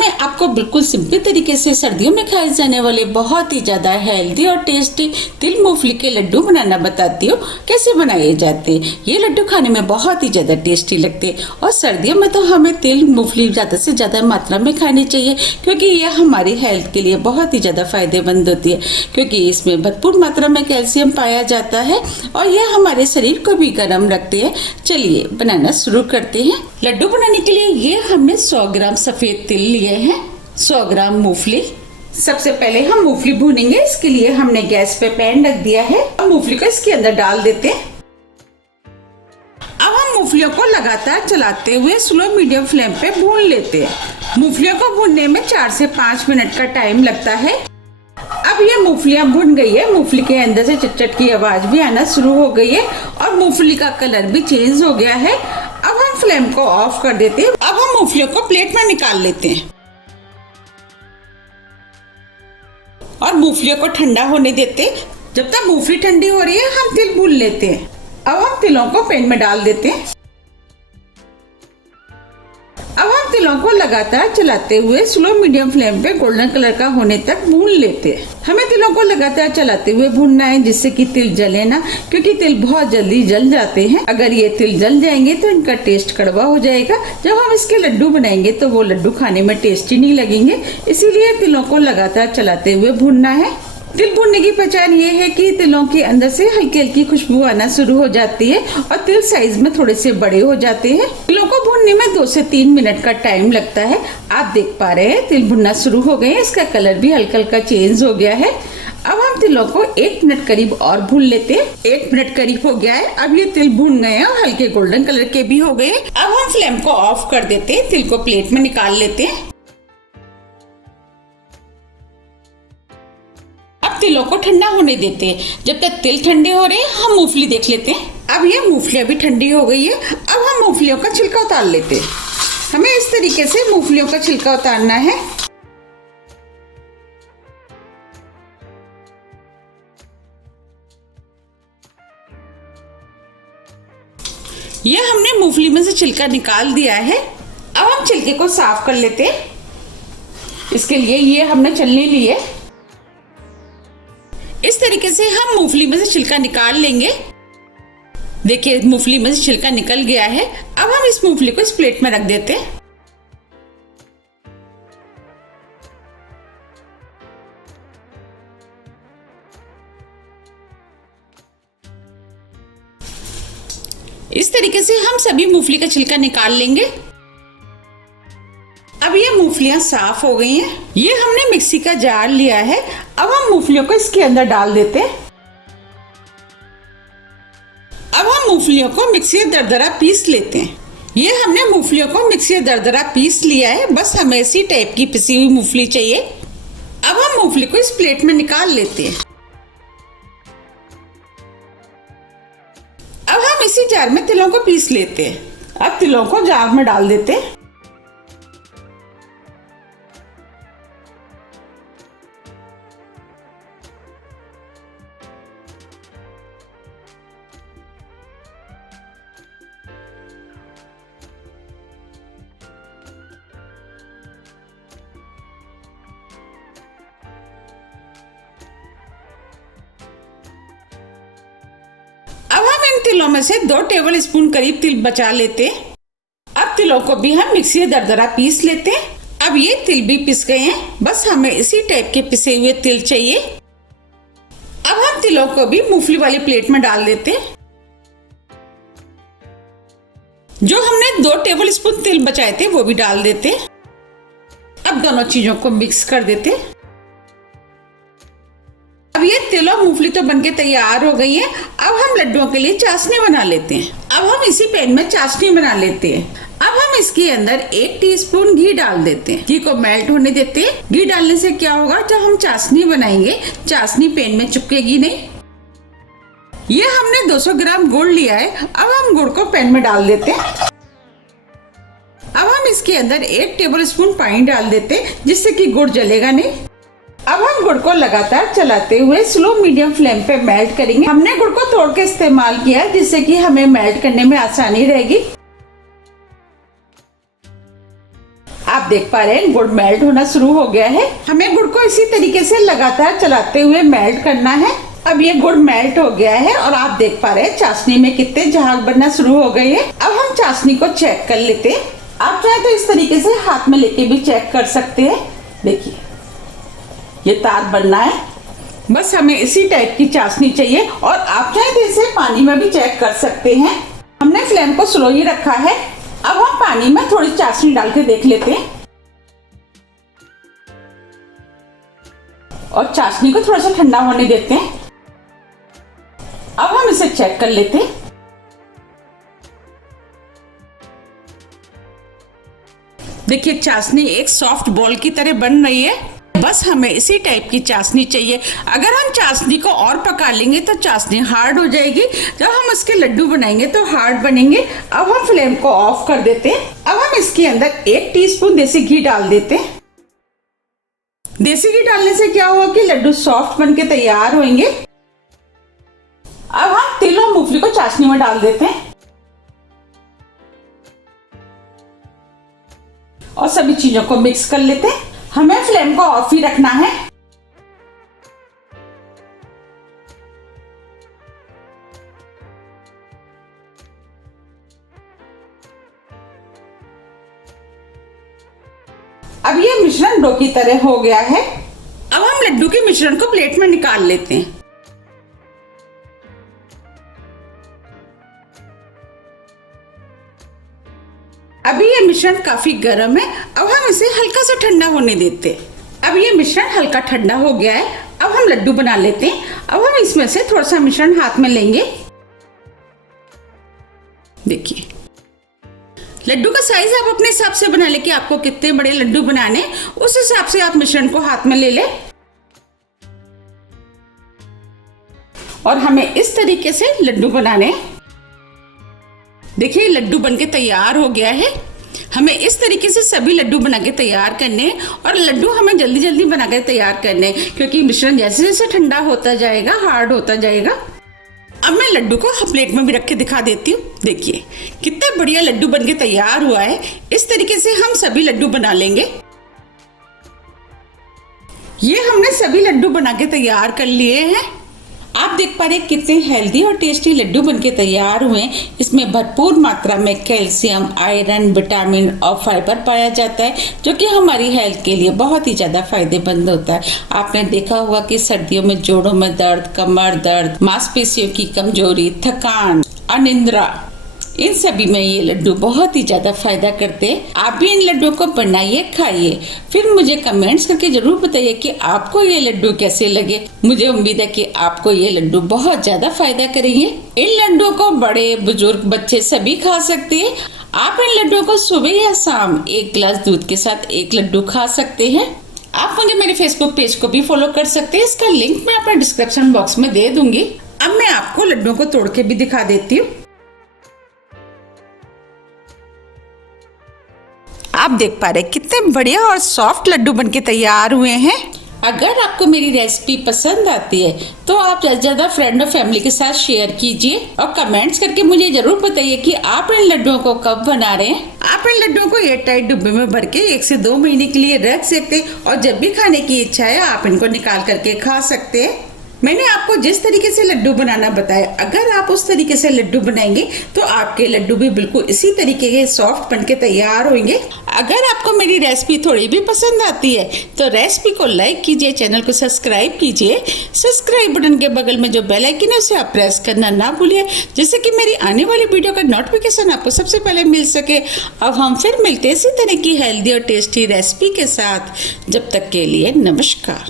मैं आपको बिल्कुल सिंपल तरीके से सर्दियों में खाए जाने वाले बहुत ही ज्यादा हेल्दी और टेस्टी तिल मूंगफली के लड्डू बनाना बताती हूँ। कैसे बनाए जाते हैं। ये लड्डू खाने में बहुत ही ज्यादा टेस्टी लगते हैं और सर्दियों में तो हमें तिल मूंगफली ज्यादा से ज्यादा मात्रा में खानी चाहिए, क्योंकि ये हमारी हेल्थ के लिए बहुत ही ज्यादा फायदेमंद होती है, क्योंकि इसमें भरपूर मात्रा में कैल्शियम पाया जाता है और यह हमारे शरीर को भी गर्म रखते हैं। चलिए बनाना शुरू करते हैं। लड्डू बनाने के लिए ये हमने 100 ग्राम सफेद तिल लिए हैं, 100 ग्राम मूंगफली। सबसे पहले हम मूंगफली भूनेंगे। इसके लिए हमने गैस पे पैन रख दिया है। अब मूंगफली को इसके अंदर डाल देते हैं। अब हम मूंगफलियों को लगातार चलाते हुए स्लो मीडियम फ्लेम पे भून लेते हैं। मूंगफलियों को भूनने में 4 से 5 मिनट का टाइम लगता है। अब ये मूंगफलियां भुन गई है, मूंगफली के अंदर से चट-चट की आवाज भी आना शुरू हो गई है और मूंगफली का कलर भी चेंज हो गया है। अब हम फ्लेम को ऑफ कर देते हैं। अब हम मूंगफलियों को प्लेट में निकाल लेते हैं और मूंगफलियों को ठंडा होने देते हैं। जब तक मूंगफली ठंडी हो रही है हम तिल भून लेते हैं। अब हम तिलों को पैन में डाल देते हैं। अब हम तिलों को लगातार चलाते हुए स्लो मीडियम फ्लेम पे गोल्डन कलर का होने तक भून लेते हैं। हमें तिलों को लगातार चलाते हुए भूनना है, जिससे कि तिल जले ना, क्योंकि तिल बहुत जल्दी जल जाते हैं। अगर ये तिल जल जाएंगे तो इनका टेस्ट कड़वा हो जाएगा। जब हम इसके लड्डू बनाएंगे तो वो लड्डू खाने में टेस्टी नहीं लगेंगे, इसीलिए तिलों को लगातार चलाते हुए भूनना है। तिल भूनने की पहचान ये है कि तिलों के अंदर से हल्की हल्की खुशबू आना शुरू हो जाती है और तिल साइज में थोड़े से बड़े हो जाते हैं। तिलों को भूनने में 2 से 3 मिनट का टाइम लगता है। आप देख पा रहे हैं तिल भुनना शुरू हो गए हैं। इसका कलर भी हल्का हल्का चेंज हो गया है। अब हम तिलों को 1 मिनट करीब और भून लेते हैं। 1 मिनट करीब हो गया है। अब ये तिल भून गए हैं और हल्के गोल्डन कलर के भी हो गए। अब हम फ्लेम को ऑफ कर देते हैं। तिल को प्लेट में निकाल लेते हैं। तिलों को ठंडा होने देते हैं। जब तक तिल ठंडे हो रहे हैं हम मूंगफली देख लेते हैं। अब ये मूंगफलियां भी ठंडी हो गई है। अब हम मूंगफलियों का छिलका उतार लेते हैं। हमें इस तरीके से मूंगफलियों का छिलका उतारना है। ये हमने मूंगफली में से छिलका निकाल दिया है। अब हम छिलके को साफ कर लेते हैं। इसके लिए ये हमने छलनी ली है। इस तरीके से हम मूंगफली में से छिलका निकाल लेंगे। देखिए मूंगफली में से छिलका निकल गया है। अब हम इस मूंगफली को इस प्लेट में रख देते हैं। इस तरीके से हम सभी मूंगफली का छिलका निकाल लेंगे। अब ये मूंगफलियां साफ हो गई हैं। ये हमने मिक्सी का जार लिया है। अब हम मूंगफलियों को इसके अंदर डाल देते हैं। अब हम मूंगफलियों को मिक्सी में दरदरा पीस लेते हैं। ये हमने मूंगफलियों को मिक्सी में दरदरा पीस लिया है। बस हमें इसी टाइप की पिसी हुई मूंगफली चाहिए। अब हम मूंगफली को इस प्लेट में निकाल लेते हैं। अब हम इसी जार में तिलों को पीस लेते हैं। अब तिलों को जार में डाल देते हैं। अब हम इन तिलों में से 2 टेबल स्पून करीब तिल बचा लेते हैं। अब तिलों को भी हम मिक्सी में दरदरा पीस लेते हैं। अब ये तिल भी पिस गए हैं। बस हमें इसी टाइप के पिसे हुए तिल चाहिए। अब हम तिलों को भी मूंगफली वाली प्लेट में डाल देते हैं। जो हमने 2 टेबल स्पून तिल बचाए थे वो भी डाल देते हैं। अब दोनों चीजों को मिक्स कर देते हैं। अब ये तिल और मूंगफली तो बनके तैयार हो गई है। अब हम लड्डुओं के लिए चाशनी बना लेते हैं। अब हम इसी पैन में चाशनी बना लेते हैं। अब हम इसके अंदर 1 टीस्पून घी डाल देते हैं। घी को मेल्ट होने देते हैं। घी डालने से क्या होगा, जब हम चाशनी बनाएंगे चाशनी पैन में चिपकेगी नहीं। ये हमने 200 ग्राम गुड़ लिया है। अब हम गुड़ को पैन में डाल देते हैं। अब हम इसके अंदर 1 टेबल स्पून पानी डाल देते हैं, जिससे कि गुड़ जलेगा नहीं। अब हम गुड़ को लगातार चलाते हुए स्लो मीडियम फ्लेम पे मेल्ट करेंगे। हमने गुड़ को तोड़ के इस्तेमाल किया, जिससे कि हमें मेल्ट करने में आसानी रहेगी। आप देख पा रहे हैं गुड़ मेल्ट होना शुरू हो गया है। हमें गुड़ को इसी तरीके से लगातार चलाते हुए मेल्ट करना है। अब ये गुड़ मेल्ट हो गया है और आप देख पा रहे हैं चाशनी में कितने झाग बनना शुरू हो गए हैं। अब हम चाशनी को चेक कर लेते हैं। आप चाहे तो इस तरीके से हाथ में लेके भी चेक कर सकते हैं। देखिए ये तार बनना है, बस हमें इसी टाइप की चाशनी चाहिए। और आप चाहे तो इसे पानी में भी चेक कर सकते हैं। हमने फ्लेम को स्लो ही रखा है। अब हम पानी में थोड़ी चाशनी डाल के देख लेते हैं और चाशनी को थोड़ा सा ठंडा होने देते हैं। अब हम इसे चेक कर लेते हैं। देखिए चाशनी एक सॉफ्ट बॉल की तरह बन रही है। बस हमें इसी टाइप की चाशनी चाहिए। अगर हम चाशनी को और पका लेंगे तो चाशनी हार्ड हो जाएगी। जब हम इसके लड्डू बनाएंगे तो हार्ड बनेंगे। अब हम फ्लेम को ऑफ कर देते हैं। अब हम इसके अंदर 1 टीस्पून देसी घी डाल देते हैं। देसी घी डालने से क्या होगा कि लड्डू सॉफ्ट बन के तैयार होंगे। अब हम तिल और मूंगफली को चाशनी में डाल देते हैं और सभी चीजों को मिक्स कर लेते हैं। हमें फ्लेम को ऑफ ही रखना है। अब ये मिश्रण डो की तरह हो गया है। अब हम लड्डू के मिश्रण को प्लेट में निकाल लेते हैं। अभी ये मिश्रण काफी गर्म है। अब हम इसे हल्का सा ठंडा होने देते हैं। अब ये मिश्रण हल्का ठंडा हो गया है। अब हम लड्डू बना लेते हैं। अब हम इसमें से थोड़ा सा मिश्रण हाथ में लेंगे। देखिए लड्डू का साइज आप अपने हिसाब से बना ले कि आपको कितने बड़े लड्डू बनाने, उस हिसाब से आप मिश्रण को हाथ में ले ले। और हमें इस तरीके से लड्डू बनाने। देखिए लड्डू बनके तैयार हो गया है। हमें इस तरीके से सभी लड्डू बना के तैयार करने और लड्डू हमें जल्दी जल्दी बना के तैयार करने, क्योंकि मिश्रण जैसे जैसे ठंडा होता जाएगा हार्ड होता जाएगा। अब मैं लड्डू को प्लेट में भी रख के दिखा देती हूँ। देखिए कितना बढ़िया लड्डू बनके तैयार हुआ है। इस तरीके से हम सभी लड्डू बना लेंगे। ये हमने सभी लड्डू बना के तैयार कर लिए हैं। आप देख पा रहे हैं कितने हेल्दी और टेस्टी लड्डू बनके तैयार हुए। इसमें भरपूर मात्रा में कैल्शियम, आयरन, विटामिन और फाइबर पाया जाता है, जो कि हमारी हेल्थ के लिए बहुत ही ज़्यादा फायदेमंद होता है। आपने देखा होगा कि सर्दियों में जोड़ों में दर्द, कमर दर्द, मांसपेशियों की कमजोरी, थकान, अनिद्रा, इन सभी में ये लड्डू बहुत ही ज्यादा फायदा करते हैं। आप भी इन लड्डू को बनाइए, खाइए, फिर मुझे कमेंट्स करके जरूर बताइए कि आपको ये लड्डू कैसे लगे। मुझे उम्मीद है कि आपको ये लड्डू बहुत ज्यादा फायदा करेंगे। इन लड्डू को बड़े बुजुर्ग बच्चे सभी खा सकते हैं। आप इन लड्डू को सुबह या शाम 1 गिलास दूध के साथ 1 लड्डू खा सकते हैं। आप मुझे मेरे फेसबुक पेज को भी फॉलो कर सकते हैं। इसका लिंक मैं अपने डिस्क्रिप्शन बॉक्स में दे दूंगी। अब मैं आपको लड्डू को तोड़ के भी दिखा देती हूँ। आप देख पा रहे कितने बढ़िया और सॉफ्ट लड्डू बनके तैयार हुए हैं। अगर आपको मेरी रेसिपी पसंद आती है तो आप ज्यादा फ्रेंड और फैमिली के साथ शेयर कीजिए और कमेंट्स करके मुझे जरूर बताइए कि आप इन लड्डुओं को कब बना रहे हैं। आप इन लड्डुओं को एयरटाइट डिब्बे में भर के 1 से 2 महीने के लिए रख सकते हैं और जब भी खाने की इच्छा है आप इनको निकाल करके खा सकते हैं। मैंने आपको जिस तरीके से लड्डू बनाना बताया, अगर आप उस तरीके से लड्डू बनाएंगे तो आपके लड्डू भी बिल्कुल इसी तरीके के सॉफ्ट बनके तैयार होंगे। अगर आपको मेरी रेसिपी थोड़ी भी पसंद आती है तो रेसिपी को लाइक कीजिए, चैनल को सब्सक्राइब कीजिए। सब्सक्राइब बटन के बगल में जो बेल आइकन है उसे आप प्रेस करना ना भूलिए, जिससे कि मेरी आने वाली वीडियो का नोटिफिकेशन आपको सबसे पहले मिल सके। अब हम फिर मिलते हैं इसी तरह की हेल्दी और टेस्टी रेसिपी के साथ। जब तक के लिए नमस्कार।